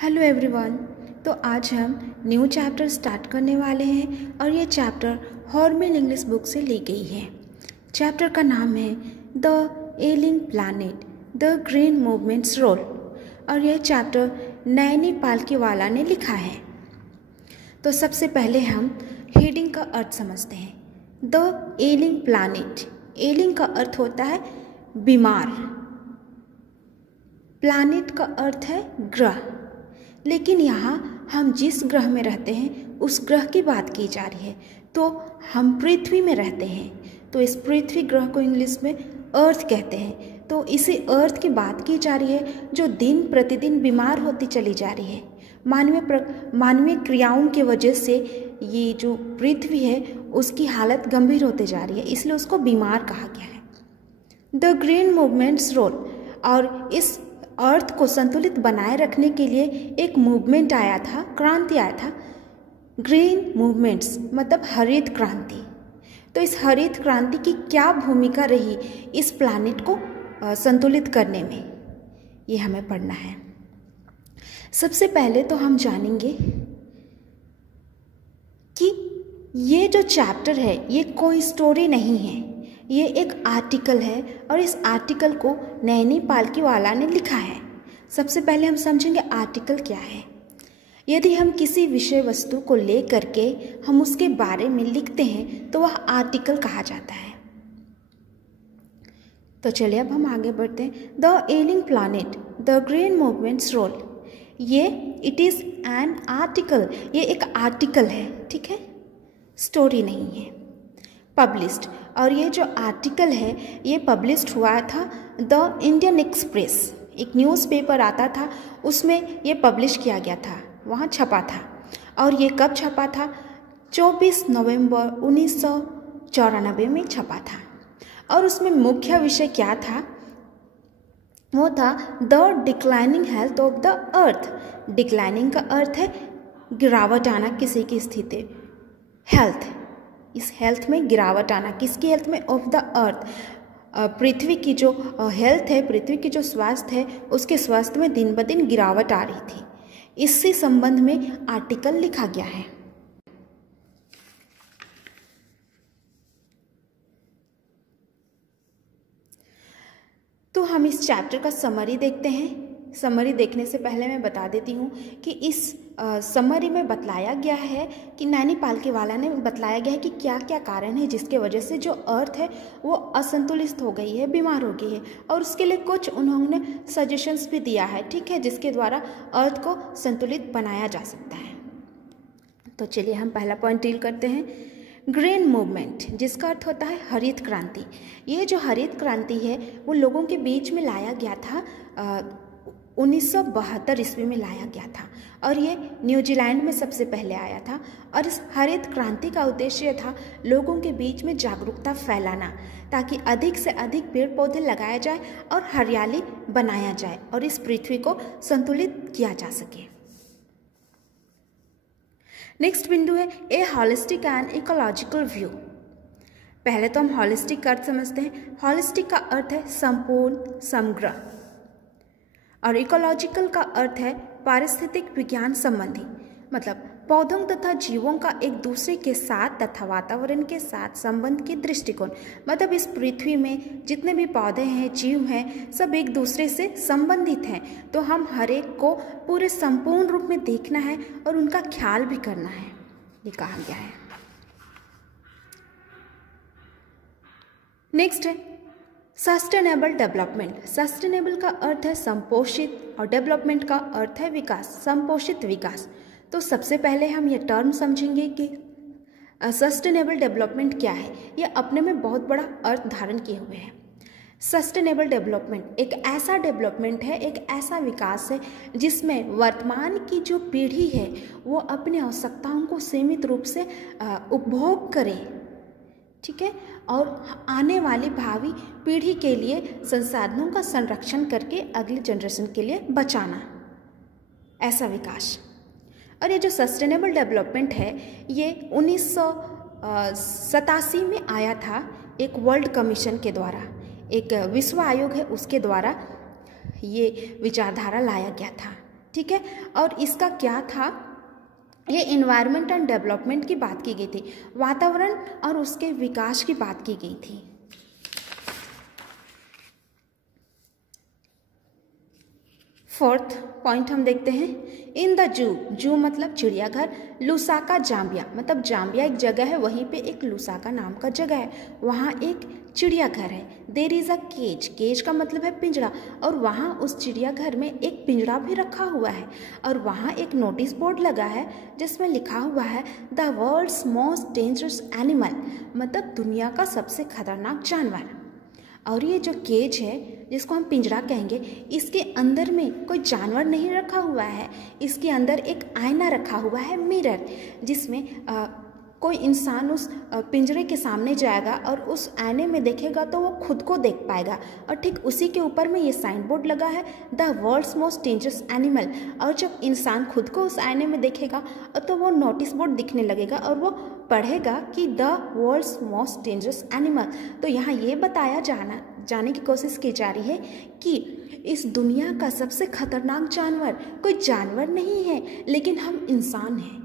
Hello everyone. तो आज हम न्यू चैप्टर स्टार्ट करने वाले हैं और ये चैप्टर हॉर्मेल इंग्लिश बुक से ली गई है। चैप्टर का नाम है the ailing planet the green movements role और यह चैप्टर नैनी पालकीवाला ने लिखा है। तो सबसे पहले हम हेडिंग का अर्थ समझते हैं। द एलिंग प्लैनेट, एलिंग का अर्थ होता है बीमार, प्लैनेट का अर्थ है ग्रह। लेकिन यहाँ हम जिस ग्रह में रहते हैं उस ग्रह की बात की जा रही है। तो हम पृथ्वी में रहते हैं, तो इस पृथ्वी ग्रह को इंग्लिश में अर्थ कहते हैं। तो इसी अर्थ की बात की जा रही है जो दिन प्रतिदिन बीमार होती चली जा रही है। मानवीय क्रियाओं की वजह से ये जो पृथ्वी है उसकी हालत गंभीर होते जा रही है, इसलिए उसको बीमार कहा गया है। द ग्रीन मूवमेंट्स रोल, और इस अर्थ को संतुलित बनाए रखने के लिए एक मूवमेंट आया था, क्रांति आया था। ग्रीन मूवमेंट्स मतलब हरित क्रांति। तो इस हरित क्रांति की क्या भूमिका रही इस प्लैनेट को संतुलित करने में, ये हमें पढ़ना है। सबसे पहले तो हम जानेंगे कि ये जो चैप्टर है ये कोई स्टोरी नहीं है, ये एक आर्टिकल है और इस आर्टिकल को नैनी पालकीवाला ने लिखा है। सबसे पहले हम समझेंगे आर्टिकल क्या है। यदि हम किसी विषय वस्तु को ले करके हम उसके बारे में लिखते हैं तो वह आर्टिकल कहा जाता है। तो चलिए अब हम आगे बढ़ते हैं। The ailing planet the green movements role, ये इट इज़ एन आर्टिकल, ये एक आर्टिकल है, ठीक है, स्टोरी नहीं है। पब्लिश्ड, और ये जो आर्टिकल है ये पब्लिश्ड हुआ था द इंडियन एक्सप्रेस, एक न्यूज़पेपर आता था उसमें ये पब्लिश किया गया था, वहाँ छपा था। और ये कब छपा था? 24 नवंबर 1994 में छपा था। और उसमें मुख्य विषय क्या था? वो था the declining health of the earth. Declining का अर्थ है गिरावट आना किसी की स्थिति, हेल्थ, इस हेल्थ में गिरावट आना, किसकी हेल्थ में? ऑफ द अर्थ, पृथ्वी की जो हेल्थ है, पृथ्वी की जो स्वास्थ्य है उसके स्वास्थ्य में दिन ब दिन गिरावट आ रही थी। इससे संबंध में आर्टिकल लिखा गया है। तो हम इस चैप्टर का समरी देखते हैं। समरी देखने से पहले मैं बता देती हूँ कि इस समरी में बतलाया गया है कि नैनी पालकीवाला ने बतलाया गया है कि क्या क्या कारण है जिसके वजह से जो अर्थ है वो असंतुलित हो गई है, बीमार हो गई है। और उसके लिए कुछ उन्होंने सजेशंस भी दिया है, ठीक है, जिसके द्वारा अर्थ को संतुलित बनाया जा सकता है। तो चलिए हम पहला पॉइंट डील करते हैं। ग्रीन मूवमेंट, जिसका अर्थ होता है हरित क्रांति। ये जो हरित क्रांति है वो लोगों के बीच में लाया गया था, 1972 ईस्वी में लाया गया था और ये न्यूजीलैंड में सबसे पहले आया था। और इस हरित क्रांति का उद्देश्य था लोगों के बीच में जागरूकता फैलाना, ताकि अधिक से अधिक पेड़ पौधे लगाया जाए और हरियाली बनाया जाए और इस पृथ्वी को संतुलित किया जा सके। नेक्स्ट बिंदु है ए हॉलिस्टिक एंड इकोलॉजिकल व्यू। पहले तो हम हॉलिस्टिक का अर्थ समझते हैं। हॉलिस्टिक का अर्थ है संपूर्ण, समग्र, और इकोलॉजिकल का अर्थ है पारिस्थितिक विज्ञान संबंधी, मतलब पौधों तथा जीवों का एक दूसरे के साथ तथा वातावरण के साथ संबंध की दृष्टिकोण। मतलब इस पृथ्वी में जितने भी पौधे हैं, जीव हैं, सब एक दूसरे से संबंधित हैं। तो हम हर एक को पूरे संपूर्ण रूप में देखना है और उनका ख्याल भी करना है, ये कहा गया है। नेक्स्ट है सस्टेनेबल डेवलपमेंट। सस्टेनेबल का अर्थ है संपोषित और डेवलपमेंट का अर्थ है विकास, संपोषित विकास। तो सबसे पहले हम ये टर्म समझेंगे कि सस्टेनेबल डेवलपमेंट क्या है। ये अपने में बहुत बड़ा अर्थ धारण किए हुए हैं। सस्टेनेबल डेवलपमेंट एक ऐसा डेवलपमेंट है, एक ऐसा विकास है जिसमें वर्तमान की जो पीढ़ी है वो अपनी आवश्यकताओं को सीमित रूप से उपभोग करे, ठीक है, और आने वाली भावी पीढ़ी के लिए संसाधनों का संरक्षण करके अगली जनरेशन के लिए बचाना, ऐसा विकास। और ये जो सस्टेनेबल डेवलपमेंट है ये 1987 में आया था, एक वर्ल्ड कमीशन के द्वारा, एक विश्व आयोग है उसके द्वारा ये विचारधारा लाया गया था। ठीक है। और इसका क्या था, ये इन्वायरमेंट एंड डेवलपमेंट की बात की गई थी, वातावरण और उसके विकास की बात की गई थी। फोर्थ पॉइंट हम देखते हैं, इन द जू, जू मतलब चिड़ियाघर, लुसाका जाम्बिया मतलब जाम्बिया एक जगह है, वहीं पे एक लुसाका नाम का जगह है, वहाँ एक चिड़ियाघर है। There is a cage, cage का मतलब है पिंजरा, और वहाँ उस चिड़ियाघर में एक पिंजरा भी रखा हुआ है, और वहाँ एक नोटिस बोर्ड लगा है जिसमें लिखा हुआ है the world's most dangerous animal, मतलब दुनिया का सबसे खतरनाक जानवर। और ये जो केज है जिसको हम पिंजरा कहेंगे, इसके अंदर में कोई जानवर नहीं रखा हुआ है, इसके अंदर एक आईना रखा हुआ है, मिरर, जिसमें कोई इंसान उस पिंजरे के सामने जाएगा और उस आईने में देखेगा तो वो खुद को देख पाएगा। और ठीक उसी के ऊपर में ये साइन बोर्ड लगा है the world's most dangerous animal, और जब इंसान खुद को उस आईने में देखेगा तो वो नोटिस बोर्ड दिखने लगेगा और वो पढ़ेगा कि the world's most dangerous animal. तो यहाँ ये बताया जाने की कोशिश की जा रही है कि इस दुनिया का सबसे खतरनाक जानवर कोई जानवर नहीं है, लेकिन हम इंसान हैं।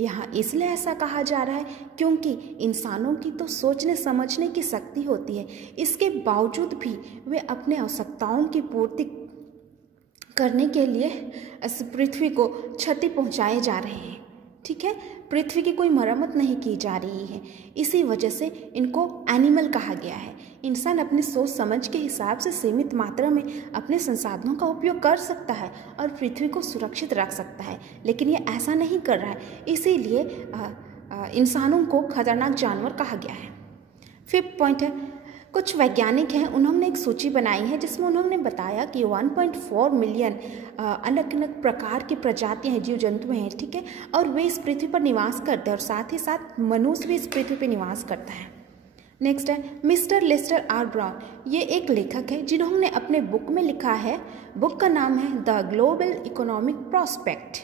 यहाँ इसलिए ऐसा कहा जा रहा है क्योंकि इंसानों की तो सोचने समझने की शक्ति होती है, इसके बावजूद भी वे अपने आवश्यकताओं की पूर्ति करने के लिए इस पृथ्वी को क्षति पहुँचाए जा रहे हैं। ठीक है, पृथ्वी की कोई मरम्मत नहीं की जा रही है, इसी वजह से इनको एनिमल कहा गया है। इंसान अपनी सोच समझ के हिसाब से सीमित मात्रा में अपने संसाधनों का उपयोग कर सकता है और पृथ्वी को सुरक्षित रख सकता है, लेकिन ये ऐसा नहीं कर रहा है, इसीलिए इंसानों को खतरनाक जानवर कहा गया है। फिफ्थ पॉइंट है, कुछ वैज्ञानिक हैं, उन्होंने एक सूची बनाई है जिसमें उन्होंने बताया कि 1.4 मिलियन अलग अलग प्रकार की प्रजातियां हैं, जीव जंतु हैं, ठीक है, और वे इस पृथ्वी पर निवास करते हैं और साथ ही साथ मनुष्य भी इस पृथ्वी पर निवास करता है। नेक्स्ट है मिस्टर लेस्टर आर ब्राउन, ये एक लेखक है जिन्होंने अपने बुक में लिखा है, बुक का नाम है द ग्लोबल इकोनॉमिक प्रॉस्पेक्ट।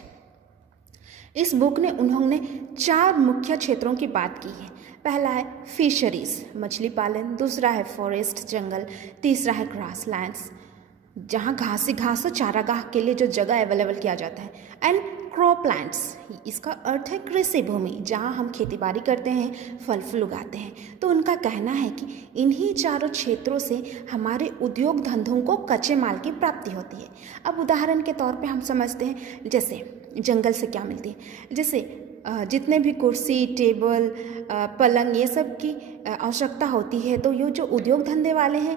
इस बुक ने उन्होंने 4 मुख्य क्षेत्रों की बात की है। पहला है फिशरीज, मछली पालन, दूसरा है फॉरेस्ट, जंगल, तीसरा है ग्रासलैंड्स, जहाँ घास और चारागाह के लिए जो जगह अवेलेबल किया जाता है, एंड क्रॉपलैंड्स, इसका अर्थ है कृषि भूमि, जहाँ हम खेती बाड़ी करते हैं, फल फूल उगाते हैं। तो उनका कहना है कि इन्हीं 4 क्षेत्रों से हमारे उद्योग धंधों को कच्चे माल की प्राप्ति होती है। अब उदाहरण के तौर पे हम समझते हैं, जैसे जंगल से क्या मिलती है, जैसे जितने भी कुर्सी, टेबल, पलंग, ये सब की आवश्यकता होती है, तो ये जो उद्योग धंधे वाले हैं,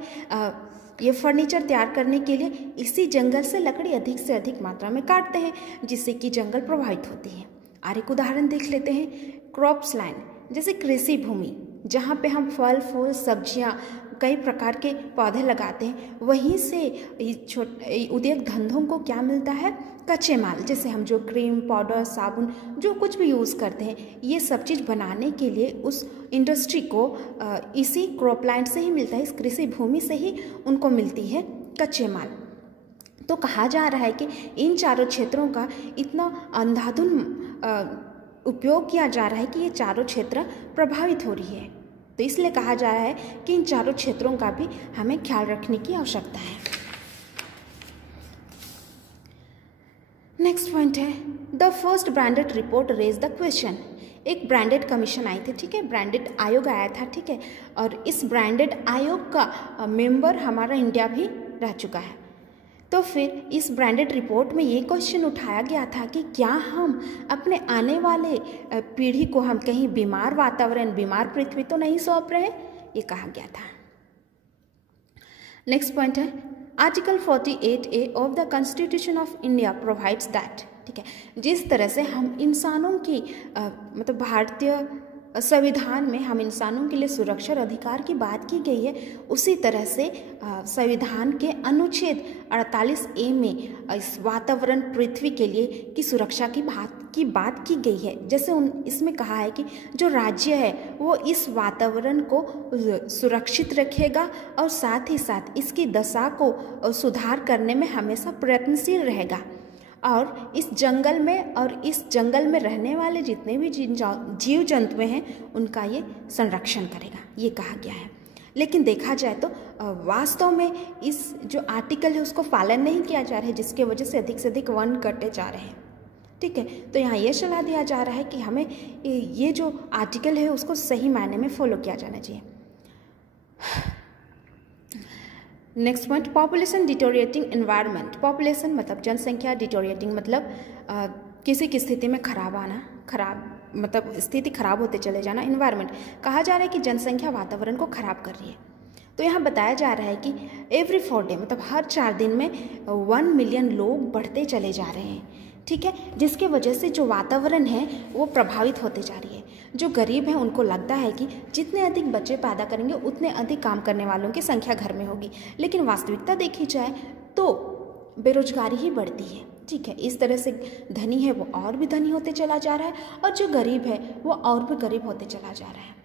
ये फर्नीचर तैयार करने के लिए इसी जंगल से लकड़ी अधिक से अधिक मात्रा में काटते हैं, जिससे कि जंगल प्रभावित होती है। और एक उदाहरण देख लेते हैं, क्रॉप्स लैंड, जैसे कृषि भूमि, जहाँ पे हम फल फूल सब्जियाँ कई प्रकार के पौधे लगाते हैं, वहीं से उद्योग धंधों को क्या मिलता है, कच्चे माल, जैसे हम जो क्रीम, पाउडर, साबुन, जो कुछ भी यूज़ करते हैं, ये सब चीज़ बनाने के लिए उस इंडस्ट्री को इसी क्रॉपलैंड से ही मिलता है, इस कृषि भूमि से ही उनको मिलती है कच्चे माल। तो कहा जा रहा है कि इन 4 क्षेत्रों का इतना अंधाधुंध उपयोग किया जा रहा है कि ये 4 क्षेत्र प्रभावित हो रही है। तो इसलिए कहा जा रहा है कि इन 4 क्षेत्रों का भी हमें ख्याल रखने की आवश्यकता है। नेक्स्ट पॉइंट है, the first Brandt report raise the question. एक ब्रांडेड कमीशन आई थी, ठीक है, ब्रांडेड आयोग आया था, ठीक है, और इस ब्रांडेड आयोग का मेंबर हमारा इंडिया भी रह चुका है। तो फिर इस ब्रांडेड रिपोर्ट में ये क्वेश्चन उठाया गया था कि क्या हम अपने आने वाले पीढ़ी को हम कहीं बीमार वातावरण, बीमार पृथ्वी तो नहीं सौंप रहे, ये कहा गया था। नेक्स्ट पॉइंट है, article 48A of the constitution of India provides that, ठीक है, जिस तरह से हम इंसानों की मतलब भारतीय संविधान में हम इंसानों के लिए सुरक्षा और अधिकार की बात की गई है, उसी तरह से संविधान के अनुच्छेद 48A में इस वातावरण, पृथ्वी के लिए की सुरक्षा की बात की गई है। जैसे इसमें कहा है कि जो राज्य है वो इस वातावरण को सुरक्षित रखेगा और साथ ही साथ इसकी दशा को सुधार करने में हमेशा प्रयत्नशील रहेगा, और इस जंगल में रहने वाले जितने भी जीव जंतु हैं उनका ये संरक्षण करेगा, ये कहा गया है। लेकिन देखा जाए तो वास्तव में इस जो आर्टिकल है उसको पालन नहीं किया जा रहा है, जिसके वजह से अधिक वन कटे जा रहे हैं। ठीक है, तो यहाँ ये सलाह दिया जा रहा है कि हमें ये जो आर्टिकल है उसको सही मायने में फॉलो किया जाना चाहिए। Next point, population deteriorating environment. Population मतलब जनसंख्या, डिटोरिएटिंग मतलब किसी की स्थिति में खराब आना, खराब मतलब स्थिति खराब होते चले जाना। एनवायरनमेंट कहा जा रहा है कि जनसंख्या वातावरण को खराब कर रही है। तो यहाँ बताया जा रहा है कि एवरी 4 डे मतलब हर 4 दिन में 1 मिलियन लोग बढ़ते चले जा रहे हैं। ठीक है, जिसके वजह से जो वातावरण है वो प्रभावित होते जा रही है। जो गरीब हैं उनको लगता है कि जितने अधिक बच्चे पैदा करेंगे उतने अधिक काम करने वालों की संख्या घर में होगी, लेकिन वास्तविकता देखी जाए तो बेरोजगारी ही बढ़ती है। ठीक है, इस तरह से धनी है वो और भी धनी होते चला जा रहा है और जो गरीब है वो और भी गरीब होते चला जा रहा है।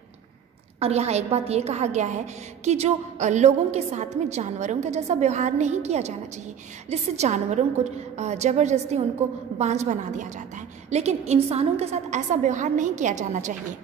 और यहाँ एक बात ये कहा गया है कि जो लोगों के साथ में जानवरों के जैसा व्यवहार नहीं किया जाना चाहिए, जिससे जानवरों को ज़बरदस्ती उनको बांझ बना दिया जाता है, लेकिन इंसानों के साथ ऐसा व्यवहार नहीं किया जाना चाहिए।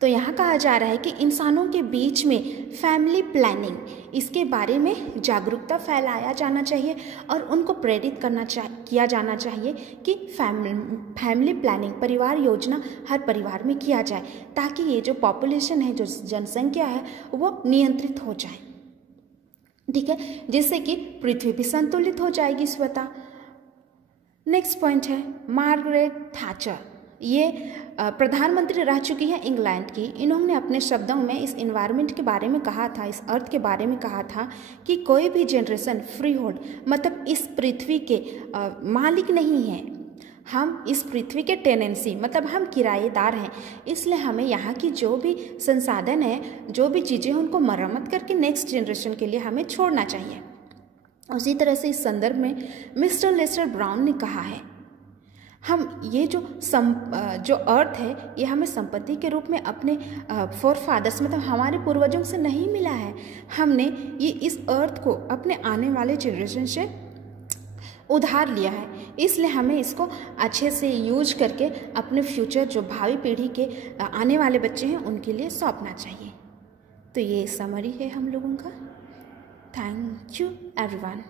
तो यहाँ कहा जा रहा है कि इंसानों के बीच में फैमिली प्लानिंग, इसके बारे में जागरूकता फैलाया जाना चाहिए और उनको प्रेरित किया जाना चाहिए कि फैमिली प्लानिंग, परिवार योजना हर परिवार में किया जाए, ताकि ये जो पॉपुलेशन है, जो जनसंख्या है, वो नियंत्रित हो जाए। ठीक है, जिससे कि पृथ्वी भी संतुलित हो जाएगी स्वतः। नेक्स्ट पॉइंट है मार्गरेट थैचर। ये प्रधानमंत्री रह चुकी हैं इंग्लैंड की। इन्होंने अपने शब्दों में इस इन्वायरमेंट के बारे में कहा था, इस अर्थ के बारे में कहा था कि कोई भी जनरेशन फ्री होल्ड मतलब इस पृथ्वी के मालिक नहीं है। हम इस पृथ्वी के टेनेंसी मतलब हम किराएदार हैं, इसलिए हमें यहाँ की जो भी संसाधन है, जो भी चीज़ें हैं, उनको मरम्मत करके नेक्स्ट जनरेशन के लिए हमें छोड़ना चाहिए। उसी तरह से इस संदर्भ में मिस्टर लेस्टर ब्राउन ने कहा है, हम ये जो अर्थ है ये हमें संपत्ति के रूप में अपने फोरफादर्स मतलब हमारे पूर्वजों से नहीं मिला है। हमने ये इस अर्थ को अपने आने वाले जनरेशन से उधार लिया है, इसलिए हमें इसको अच्छे से यूज करके अपने फ्यूचर जो भावी पीढ़ी के आने वाले बच्चे हैं उनके लिए सौंपना चाहिए। तो ये समरी है हम लोगों का। Thank you everyone.